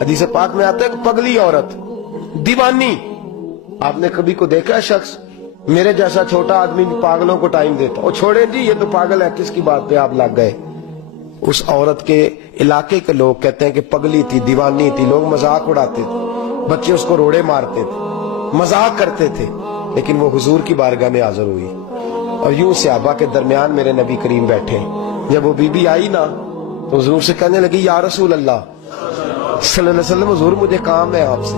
हदीस पाक में आता है कि पगली औरत, दीवानी। आपने कभी को देखा है शख्स, मेरे जैसा छोटा आदमी भी पागलों को टाइम देता, और छोड़े जी ये तो पागल है, किसकी बात पे आप लग गए। उस औरत के इलाके के लोग कहते हैं कि पगली थी, दीवानी थी, लोग मजाक उड़ाते थे, बच्चे उसको रोड़े मारते थे, मजाक करते थे, लेकिन वो हुजूर की बारगाह में हाजिर हुई। और यूं सहाबा के दरमियान मेरे नबी करीम बैठे। जब वो बीबी आई ना तो हुजूर से कहने लगी, या रसूल अल्लाह सल्लल्लाहु अलैहि वसल्लम, हुजूर मुझे काम है आपसे।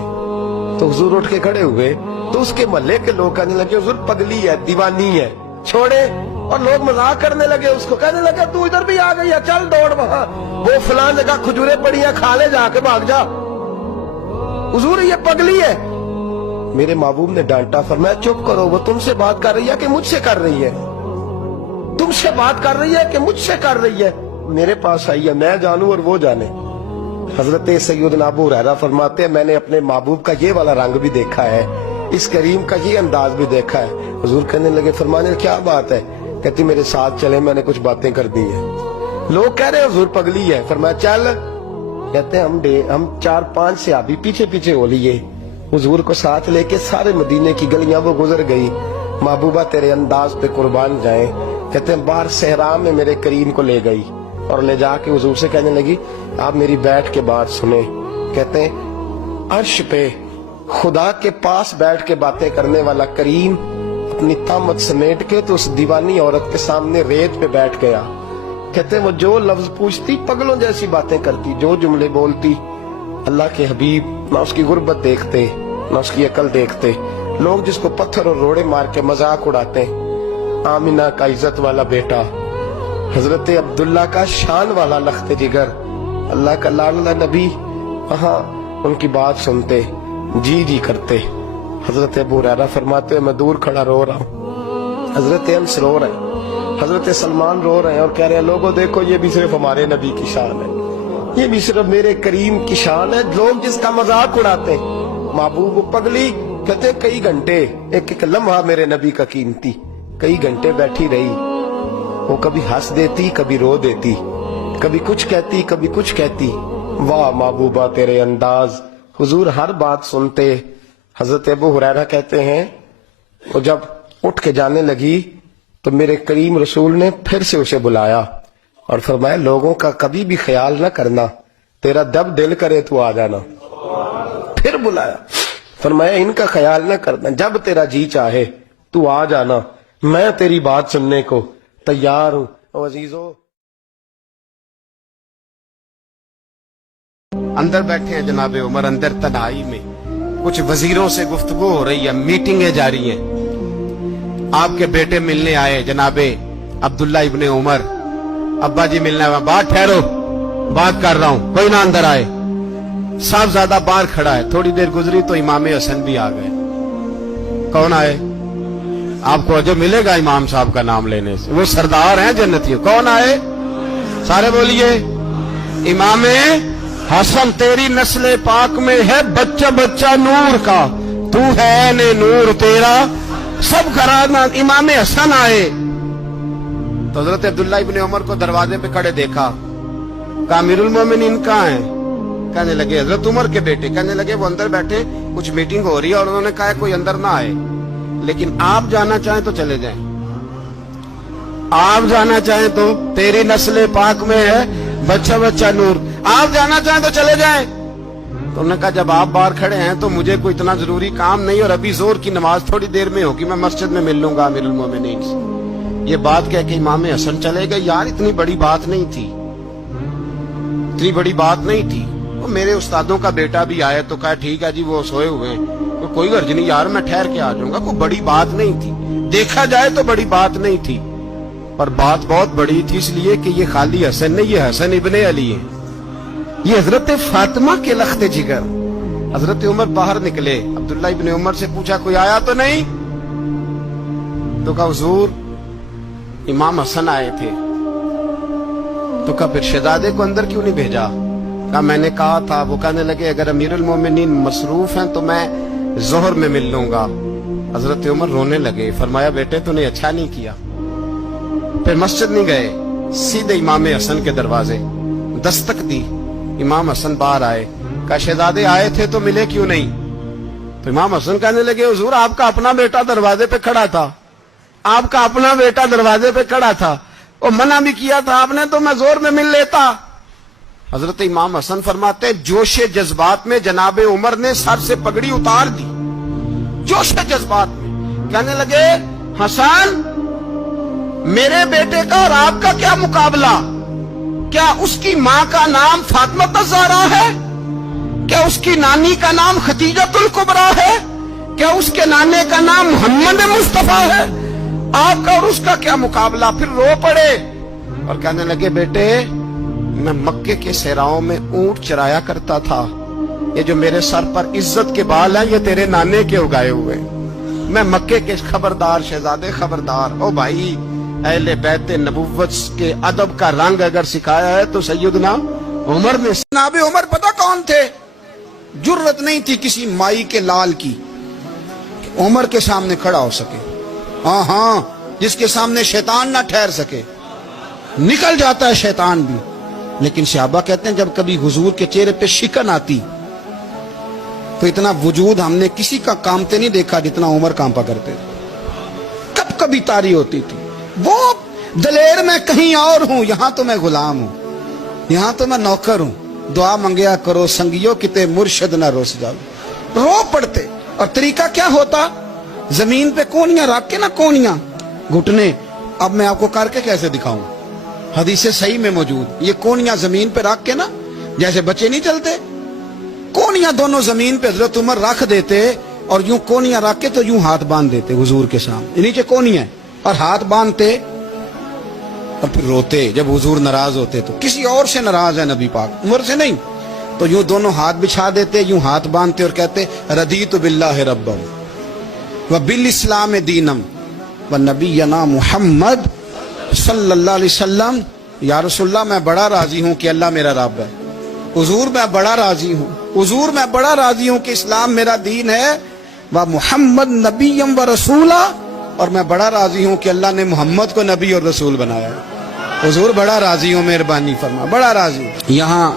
तो हुजूर उठ के खड़े हुए तो उसके मोहल्ले के लोग कहने लगे, हुजूर पगली है, दीवानी है, छोड़े। और लोग मजाक करने लगे, उसको कहने लगे, तू इधर भी आ गई है, चल दौड़ वहां, वो फलां जगह खजूरें पड़ी हैं, खा ले जाके, भाग जा। हुजूर ये पगली है। मेरे महबूब ने डांटा, फरमाया चुप करो, वो तुमसे बात कर रही है कि मुझसे कर रही है? तुमसे बात कर रही है कि मुझसे कर रही है? मेरे पास आई है, मैं जानूं और वो जाने। हजरत सैयदना अबू हुरैरा फरमाते हैं, मैंने अपने महबूब का ये वाला रंग भी देखा है, इस करीम का ये अंदाज भी देखा है। हुजूर कहने लगे, फरमाने क्या बात है? कहती मेरे साथ चले, मैंने कुछ बातें कर दी है। लोग कह रहे हैं हुजूर पगली है। फरमाया चल। कहते हैं हम 4-5 सहाबी पीछे पीछे हो लिए, हुजूर को साथ लेके सारे मदीने की गलियां वो गुजर गई। महबूबा तेरे अंदाज पे कुर्बान जाए। कहते हैं बाहर सहरा में मेरे करीम को ले गई और ले जाके हुजूर से कहने लगी, आप मेरी बैठ के बात सुने। कहते हैं अर्श पे खुदा के पास बैठ के बातें करने वाला करीम अपनी तामत समेट के तो उस दीवानी औरत के सामने रेत पे बैठ गया। कहते हैं वो जो लफ्ज पूछती, पगलों जैसी बातें करती, जो जुमले बोलती, अल्लाह के हबीब ना उसकी गुर्बत देखते ना उसकी अकल देखते। लोग जिसको पत्थर और रोड़े मार के मजाक उड़ाते, आमिना का इज्जत वाला बेटा, हजरत अब्दुल्ला का शान वाला लख्त जिगर, अल्लाह का लाडला नबी, वहां उनकी बात सुनते जी जी करते। हजरत अबू हुरैरा फरमाते हैं, मैं दूर खड़ा रो रहा हूँ, हजरत अंस रो रहे हैं, हजरत सलमान रो रहे हैं और कह रहे हैं, लोगों देखो ये भी सिर्फ हमारे नबी की शान है, ये भी सिर्फ मेरे करीम की शान है। लोग जिसका मजाक उड़ाते, महबूब पगली। कहते कई घंटे, एक एक लम्हा मेरे नबी का कीमती, कई घंटे बैठी रही। वो कभी हंस देती, कभी रो देती, कभी कुछ कहती, कभी कुछ कहती। वाह महबूबा तेरे अंदाज। हुजूर हर बात सुनते। हजरत अबू हुरैरा कहते हैं, वो जब उठ के जाने लगी तो मेरे करीम रसूल ने फिर से उसे बुलाया और फरमाया, लोगों का कभी भी ख्याल न करना, तेरा जब दिल करे तू आ जाना। फिर बुलाया, फरमाया इनका ख्याल न करना, जब तेरा जी चाहे तू आ जाना, मैं तेरी बात सुनने को तैयार हूं। अजीजों, अंदर बैठे हैं जनाबे उमर, अंदर तन्हाई में कुछ वजीरों से गुफ्तगू हो रही है, मीटिंगें जारी हैं। आपके बेटे मिलने आए जनाबे अब्दुल्ला इब्ने उमर, अब्बा जी मिलने आए। बात ठहरो, बात कर रहा हूं, कोई ना अंदर आए। साहबजादा बाहर खड़ा है। थोड़ी देर गुजरी तो इमाम हसन भी आ गए। कौन आए? आपको अजब मिलेगा इमाम साहब का नाम लेने से, वो सरदार हैं जन्नतियों। कौन आए? सारे बोलिए, इमाम हसन, तेरी नस्ल पाक में है बच्चा बच्चा नूर का, तू है ने नूर तेरा सब घराना। इमाम हसन आए तो हजरत अब्दुल्ला इब्ने उमर को दरवाजे पे खड़े देखा। कहा अमीरुल मोमिनीन कहाँ है? कहने लगे हजरत उमर के बेटे। कहने लगे वो अंदर बैठे, कुछ मीटिंग हो रही है और उन्होंने कहा कोई अंदर ना आए, लेकिन आप जाना चाहें तो चले जाएं। आप जाना चाहें तो, तेरी नस्ल पाक में है बच्चा बच्चा नूर, आप जाना चाहें तो चले जाएं। तो उन्होंने कहा जब आप बाहर खड़े हैं तो मुझे कोई इतना जरूरी काम नहीं, और अभी जोर की नमाज थोड़ी देर में होगी, मैं मस्जिद में मिल लूंगा अमीरुल मोमिनीन से। ये बात कह के इमाम हसन चले गए। यार इतनी बड़ी बात नहीं थी, इतनी बड़ी बात नहीं थी। वो मेरे उस्तादों का बेटा भी आया तो कहा ठीक है जी, वो सोए हुए हैं, तो कोई गर्ज नहीं यार, मैं ठहर के आ जाऊंगा। कोई बड़ी बात नहीं थी, देखा जाए तो बड़ी बात नहीं थी, पर बात बहुत बड़ी थी, इसलिए कि ये खाली हसन नहीं, ये हसन इब्ने अली है, ये हजरत फातिमा के लख्त जिगर। हजरत उमर बाहर निकले, अब्दुल्ला इब्ने उमर से पूछा कोई आया तो नहीं? तो कहा हुजूर इमाम हसन आए थे। तो कहा फिर शहजादे को अंदर क्यों नहीं भेजा? कहा मैंने कहा था। वो कहने लगे अगर अमीरुल मोमिनीन मसरूफ हैं तो मैं जोहर में मिल लूंगा। हजरत उमर रोने लगे। फरमाया बेटे तूने अच्छा नहीं किया। फिर मस्जिद नहीं गए, सीधे इमाम हसन के दरवाजे दस्तक दी। इमाम हसन बाहर आए, कहा शहजादे आए थे तो मिले क्यों नहीं? तो इमाम हसन कहने लगे हुजूर आपका अपना बेटा दरवाजे पे खड़ा था, आपका अपना बेटा दरवाजे पे खड़ा था, और मना भी किया था आपने तो मैं जोर में मिल लेता। हजरत इमाम हसन फरमाते जोश जज्बात में जनाबे उमर ने सर से पगड़ी उतार दी, जोश जज्बात में कहने लगे हसन मेरे बेटे का और आपका क्या मुकाबला? क्या उसकी मां का नाम फातिमा ज़हरा है? क्या उसकी नानी का नाम खदीजतुल कुबरा है? क्या उसके नाने का नाम मोहम्मद मुस्तफा है? आपका और उसका क्या मुकाबला? फिर रो पड़े और कहने लगे बेटे मैं मक्के के सहराओं में ऊंट चराया करता था, ये जो मेरे सर पर इज्जत के बाल हैं ये तेरे नाने के उगाए हुए, मैं मक्के के खबरदार शहजादे खबरदार। ओ भाई अहले बैत नबुव्वत के अदब का रंग अगर सिखाया है तो सैयदना उमर ने। जनाबे उमर पता कौन थे? जुर्रत नहीं थी किसी माई के लाल की कि उमर के सामने खड़ा हो सके, हाँ जिसके सामने शैतान ना ठहर सके, निकल जाता है शैतान भी। लेकिन सहाबा कहते हैं जब कभी हुजूर के चेहरे पे शिकन आती तो इतना वजूद हमने किसी का कांपते नहीं देखा जितना उमर कांपा करते थे। कब कभी तारी होती थी वो दलेर मैं कहीं और हूं, यहां तो मैं गुलाम हूं, यहां तो मैं नौकर हूं, दुआ मंगया करो संगियो किते मुर्शिद ना रोस जाओ। रो पड़ते। और तरीका क्या होता? जमीन पे कोनियां रख के ना, कोनियां घुटने, अब मैं आपको करके कैसे दिखाऊं, हदीस सही में मौजूद, ये कोनियां जमीन पे रख के ना, जैसे बच्चे नहीं चलते, कोनियां दोनों जमीन पे हजरत उमर रख देते और यूं कोनियां रख के तो यूं हाथ बांध देते हुजूर के सामने, नीचे कोनियां और हाथ बांधते और फिर रोते जब हुजूर नाराज होते तो। किसी और से नाराज है नबी पाक, उमर से नहीं, तो यूं दोनों हाथ बिछा देते, यूं हाथ बांधते और कहते रदीतु बिल्लाहि रब्बम व बिल इस्लाम दीनम व नबीना मुहम्मद सल्लल्लाहु अलैहि वसल्लम। या रसूलल्लाह मैं बड़ा राजी हूं कि अल्लाह मेरा रब है, हुजूर मैं बड़ा राजी हूं, हुजूर मैं बड़ा राजी हूं कि इस्लाम मेरा दीन है, व मुहम्मद नबीयम व रसूला, और मैं बड़ा राजी हूं कि अल्लाह ने मोहम्मद को नबी और रसूल बनाया है। हुजूर बड़ा राजी हूं, मेहरबानी फरमा, बड़ा राजी। यहाँ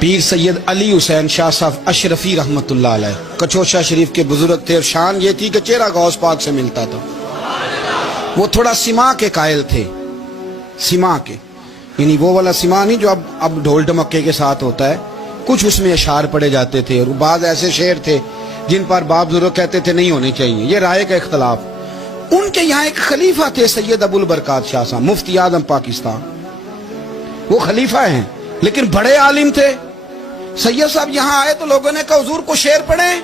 पीर सैयद अली हुसैन शाह साहब अशरफी रहमतुल्लाह अलैह कचोशा शरीफ के बुजुर्ग थे, और शान ये थी कि चेहरा गौस पाक से मिलता था। वो थोड़ा सिमा के कायल थे, सिमा के, यानी वो वाला सिमा नहीं जो अब ढोल ढमक्के के साथ होता है, कुछ उसमें अशार पड़े जाते थे, और बाद ऐसे शेर थे जिन पर बाप बुजुर्ग कहते थे नहीं होने चाहिए, ये राय का इख्तलाफ। उनके यहाँ एक खलीफा थे सैयद अबुल बरकात शाह साहब, मुफ्ती आजम पाकिस्तान, वो खलीफा हैं लेकिन बड़े आलिम थे। सैयद साहब यहाँ आए तो लोगों ने कहा हुजूर को शेर पढ़े,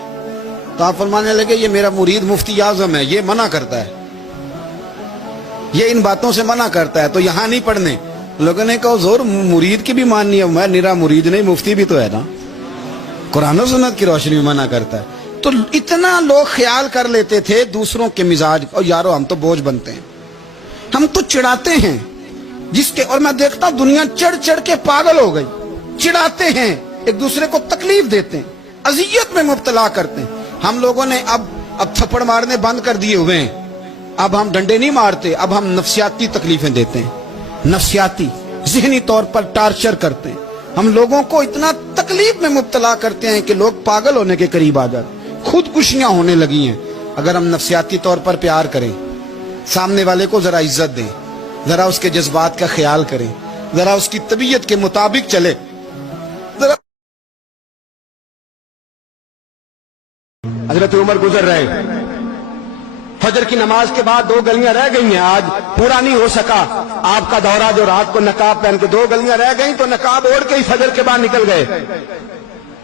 तो आप फरमाने लगे ये मेरा मुरीद मुफ्ती आजम है, ये मना करता है, ये इन बातों से मना करता है, तो यहाँ नहीं पढ़ने। लोगों ने कहा हुजूर मुरीद की भी माननी है, मैं निरा मुरीद नहीं मुफ्ती भी तो है ना, कुरान और सुन्नत की रोशनी में मना करता है। तो इतना लोग ख्याल कर लेते थे दूसरों के मिजाज, और यारो हम तो बोझ बनते हैं, हम तो चिढ़ाते हैं जिसके, और मैं देखता हूं दुनिया चढ़ चढ़ के पागल हो गई, चिढ़ाते हैं एक दूसरे को, तकलीफ देते हैं, अजियत में मुब्तला करते हैं। हम लोगों ने अब थप्पड़ मारने बंद कर दिए हुए हैं, अब हम डंडे नहीं मारते, अब हम नफ्सियाती तकलीफें देते हैं, नफ्सियाती ज़हनी तौर पर टार्चर करते हैं, हम लोगों को इतना तकलीफ में मुब्तला करते हैं कि लोग पागल होने के करीब आ जाते, खुदकुशियां होने लगी हैं। अगर हम नफ्सियाती तौर पर प्यार करें, सामने वाले को जरा इज्जत दें, जरा उसके जज्बात का ख्याल करें, जरा उसकी तबीयत के मुताबिक चले, जरा। हजरत उमर गुजर रहे, फजर की नमाज के बाद 2 गलियां रह गई हैं, आज पूरा नहीं हो सका आपका दौरा, जो रात को नकाब पहन के 2 गलियां रह गई, तो नकाब ओढ़ के ही फजर के बाद निकल गए।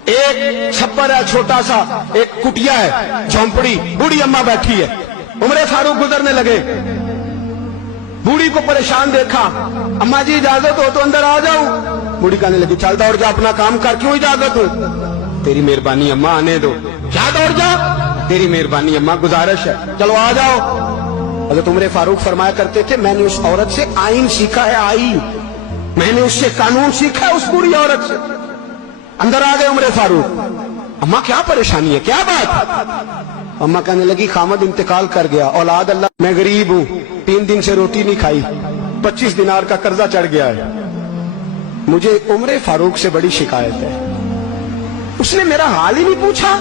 एक छप्पर है छोटा सा, एक कुटिया है, झोंपड़ी, बूढ़ी अम्मा बैठी है, उमर फारूक गुजरने लगे, बूढ़ी को परेशान देखा, अम्मा जी इजाजत हो तो अंदर आ जाऊं। बूढ़ी कहने लगी चल दौड़ जा, अपना काम कर, क्यों इजाजत हो? तेरी मेहरबानी अम्मा आने दो। क्या दौड़ जा? तेरी मेहरबानी अम्मा गुजारिश है, चलो आ जाओ। हज़रत उमर फारूक फरमाया करते थे मैंने उस औरत से आइन सीखा है, आइन, मैंने उससे कानून सीखा है, उस बुरी औरत से। अंदर आ गए उमर फारूक, अम्मा क्या परेशानी है, क्या बात? अम्मा कहने लगी खामद इंतकाल कर गया, औलाद अल्लाह, मैं गरीब हूं, 3 दिन से रोटी नहीं खाई, 25 दिनार का कर्जा चढ़ गया है, मुझे उमर फारूक से बड़ी शिकायत है, اس نے میرا حال ہی نہیں پوچھا.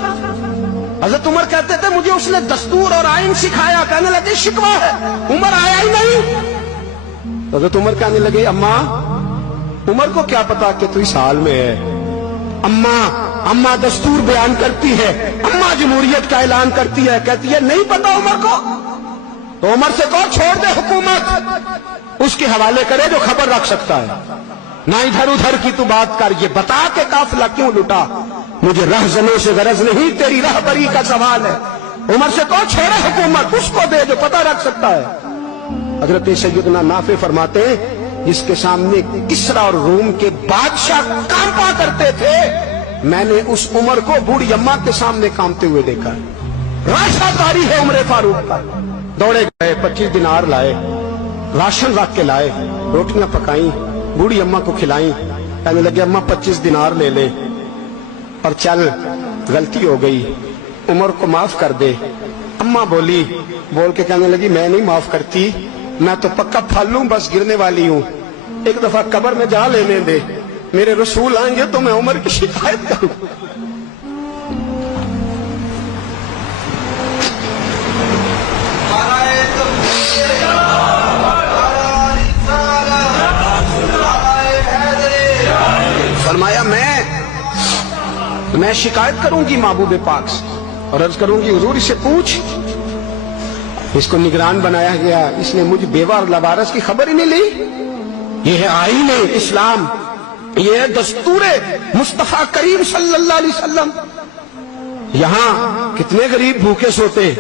حضرت عمر کہتے تھے مجھے اس نے دستور اور آئین سکھایا. کہنے لگے شکوہ ہے, عمر آیا ہی نہیں. حضرت عمر کہنے لگے اماں, عمر کو کیا پتا کہ تو اس حال میں ہے. اماں دستور بیان کرتی ہے, اماں جمہوریت کا اعلان کرتی ہے. کہتی ہے نہیں پتا عمر کو, تو عمر سے کہو چھوڑ دے حکومت, اس کے حوالے کرے جو خبر رکھ سکتا ہے. نہ ادھر ادھر کی تو بات کر, یہ بتا کہ قافلہ کیوں لٹا. مجھے رہزنوں سے غرض نہیں, تیری رہبری کا سوال ہے. عمر سے کہو چھوڑے حکومت, اس کو دے جو پتہ رکھ سکتا ہے. حضرت سیدنا نافع فرماتے ہیں جس کے سامنے کسرا اور روم کے بادشاہ کانپا کرتے تھے, میں نے اس عمر کو بوڑھی اماں کے سامنے کانپتے ہوئے دیکھا. راشا داری ہے عمر فاروق کا. دوڑے گئے, 25 دینار لائے, راشن رکھ کے لائے, روٹیاں پکائیں, بوڑھی اماں کو کھلائیں. کہنے لگے اماں 25 دینار لے لے اور چل, غلطی ہو گئی, عمر کو معاف کر دے. اماں بولی, بول کے کہنے لگی میں نہیں معاف کرتی, میں تو پکا پھل ہوں, بس گرنے والی ہوں. ایک دفعہ قبر میں جا لینے دے, میرے رسول آئیں گے تو میں عمر کی شکایت کروں. فرمایا میں شکایت کروں گی محبوب پاک سے اور عرض کروں گی حضور اس سے پوچھ. اس کو نگران بنایا گیا, اس نے مجھ بیوہ اور لوارث کی خبر ہی نہیں لی. یہ ہے آئین اسلام, یہ ہے دستور مصطفیٰ کریم صلی اللہ علیہ وسلم. یہاں کتنے غریب بھوکے سوتے,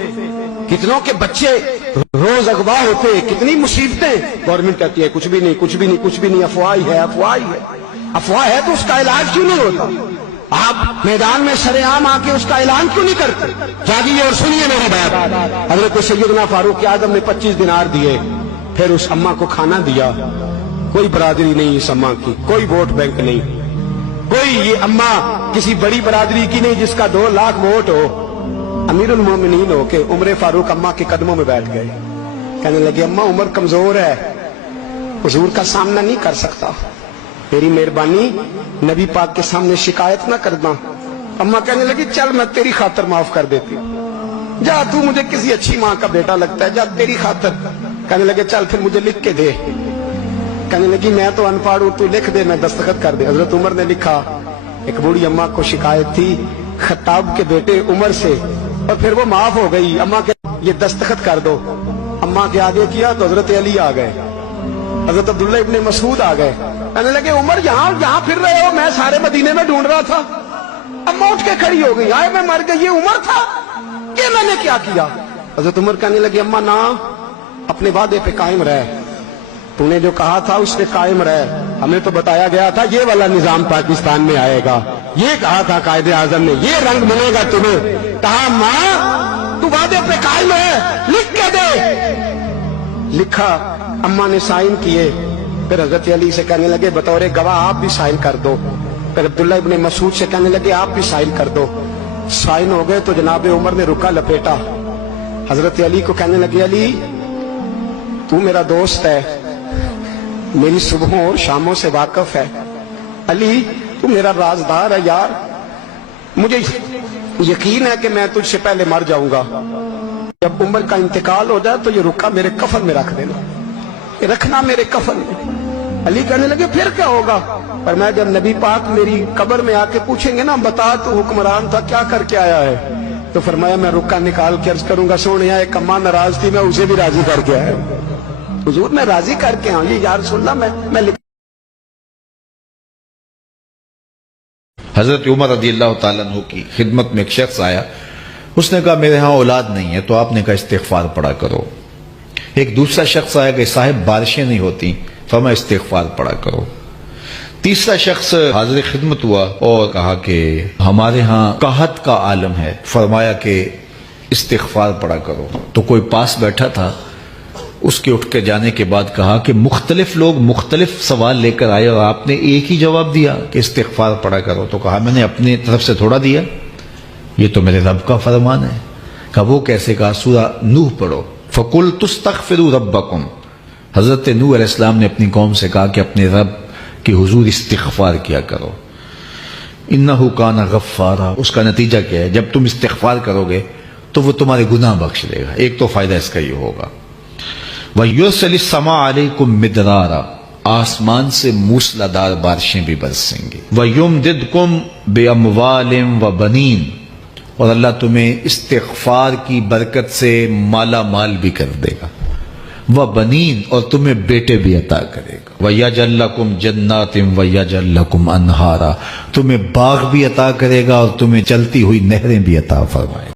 کتنوں کے بچے روز اغوا ہوتے, کتنی مصیبتیں. گورنمنٹ کہتی ہے کچھ بھی نہیں, کچھ بھی نہیں, کچھ بھی نہیں, افواہ ہے, افواہ ہے. افواہ ہے تو اس کا علاج کیوں نہیں ہوتا؟ آپ میدان میں سر عام آ کے اس کا اعلان کیوں نہیں کرتے؟ جاگیے اور سنیے میری بات. حضرت سیدنا فاروق اعظم نے 25 دینار دیے, پھر اس اماں کو کھانا دیا. کوئی برادری نہیں اس اماں کی, کوئی ووٹ بینک نہیں, کوئی یہ اماں کسی بڑی برادری کی نہیں جس کا 2 لاکھ ووٹ ہو. امیر المومنین ہو کے عمر فاروق اماں کے قدموں میں بیٹھ گئے. کہنے لگے اماں عمر کمزور ہے, حضور کا سامنا نہیں کر سکتا, میری مہربانی نبی پاک کے سامنے شکایت نہ کرنا. اماں کہنے لگی چل میں تیری خاطر معاف کر دیتی ہوں, جا تو مجھے کسی اچھی ماں کا بیٹا لگتا ہے, جا تیری خاطر. کہنے لگے چل پھر مجھے لکھ کے دے. کہنے لگی میں تو ان پڑھ ہوں, تو لکھ دے میں دستخط کر دے. حضرت عمر نے لکھا. ایک بوڑھی اماں کو شکایت تھی خطاب کے بیٹے عمر سے, اور پھر وہ معاف ہو گئی. اماں کے یہ دستخط کر دو. اماں کے آگے کیا تو حضرت علی آ گئے, حضرت عبداللہ ابن مسعود آ گئے. کہنے لگے عمر یہاں پھر رہے ہو, میں سارے مدینے میں ڈھونڈ رہا تھا. اماں اٹھ کے کھڑی ہو گئی, آئے میں مر گئی, یہ عمر تھا کہ میں نے کیا کیا؟ حضرت عمر کہنے لگے اماں نہ, اپنے وعدے پہ قائم رہ, تو نے جو کہا تھا اس پہ قائم رہ. ہمیں تو بتایا گیا تھا یہ والا نظام پاکستان میں آئے گا, یہ کہا تھا قائد اعظم نے, یہ رنگ ملے گا تمہیں. کہا ماں تو وعدے پہ قائم ہے, لکھ کے دے. لکھا, اماں نے سائن کیے. پھر حضرت علی سے کہنے لگے بطور گواہ آپ بھی سائن کر دو. پھر عبداللہ ابن مسعود سے کہنے لگے آپ بھی سائن کر دو. سائن ہو گئے تو جناب عمر نے رکا لپیٹا. حضرت علی کو کہنے لگے علی تو میرا دوست ہے, میری صبحوں اور شاموں سے واقف ہے. علی تو میرا رازدار ہے یار, مجھے یقین ہے کہ میں تجھ سے پہلے مر جاؤں گا. جب عمر کا انتقال ہو جائے تو یہ رکا میرے کفن میں رکھ دینا, رکھنا میرے کفن میں. علی کہنے لگے پھر کیا ہوگا؟ پر میں جب نبی پاک میری قبر میں آ کے پوچھیں گے نا بتا تو حکمران تھا کیا کر کے آیا ہے, تو فرمایا میں رکا نکال کے عرض کروں گا سونیا ایک اماں ناراض تھی, میں اسے بھی راضی کر کے آیا. حضور میں راضی کر کے آؤں, یہ یا رسول اللہ میں حضرت عمر رضی اللہ تعالیٰ عنہ کی خدمت میں ایک شخص آیا, اس نے کہا میرے ہاں اولاد نہیں ہے, تو آپ نے کہا استغفار پڑھا کرو. ایک دوسرا شخص آیا کہ صاحب بارشیں نہیں ہوتی, فرمایا استغفار پڑھا کرو. تیسرا شخص حاضر خدمت ہوا اور کہا کہ ہمارے ہاں قحط کا عالم ہے, فرمایا کہ استغفار پڑھا کرو. تو کوئی پاس بیٹھا تھا, اس کے اٹھ کے جانے کے بعد کہا کہ مختلف لوگ مختلف سوال لے کر آئے اور آپ نے ایک ہی جواب دیا کہ استغفار پڑھا کرو. تو کہا میں نے اپنی طرف سے تھوڑا دیا, یہ تو میرے رب کا فرمان ہے. کہا وہ کیسے؟ کہا سورہ نوح پڑھو, فَقُلْتُ اسْتَغْفِرُوا رَبَّكُمْ. حضرت نوح علیہ السلام نے اپنی قوم سے کہا کہ اپنے رب کی حضور استغفار کیا کرو. इन्नहु काना गफ्फारा, उसका नतीजा क्या है? जब तुम इस्तिग़फ़ार करोगे तो वो तुम्हारे गुनाह बख्श देगा। एक तो फायदा इसका ये होगा। वयुरसिलिस समा अलैकुम मिदरारा, आसमान से मूसलाधार बारिशें भी बरसेंगी। वयुमदिदकुम बिअमवालिम व बनीन, और अल्लाह तुम्हें इस्तिग़फ़ार की बरकत से माला माल भी कर देगा। व बनीन, और तुम्हें बेटे भी अता करेगा। वयजअल लकुम जन्नातिम वयजअल लकुम अनहारा, तुम्हें बाग भी अता करेगा और तुम्हें चलती हुई नहरें भी अता फरमाएगा।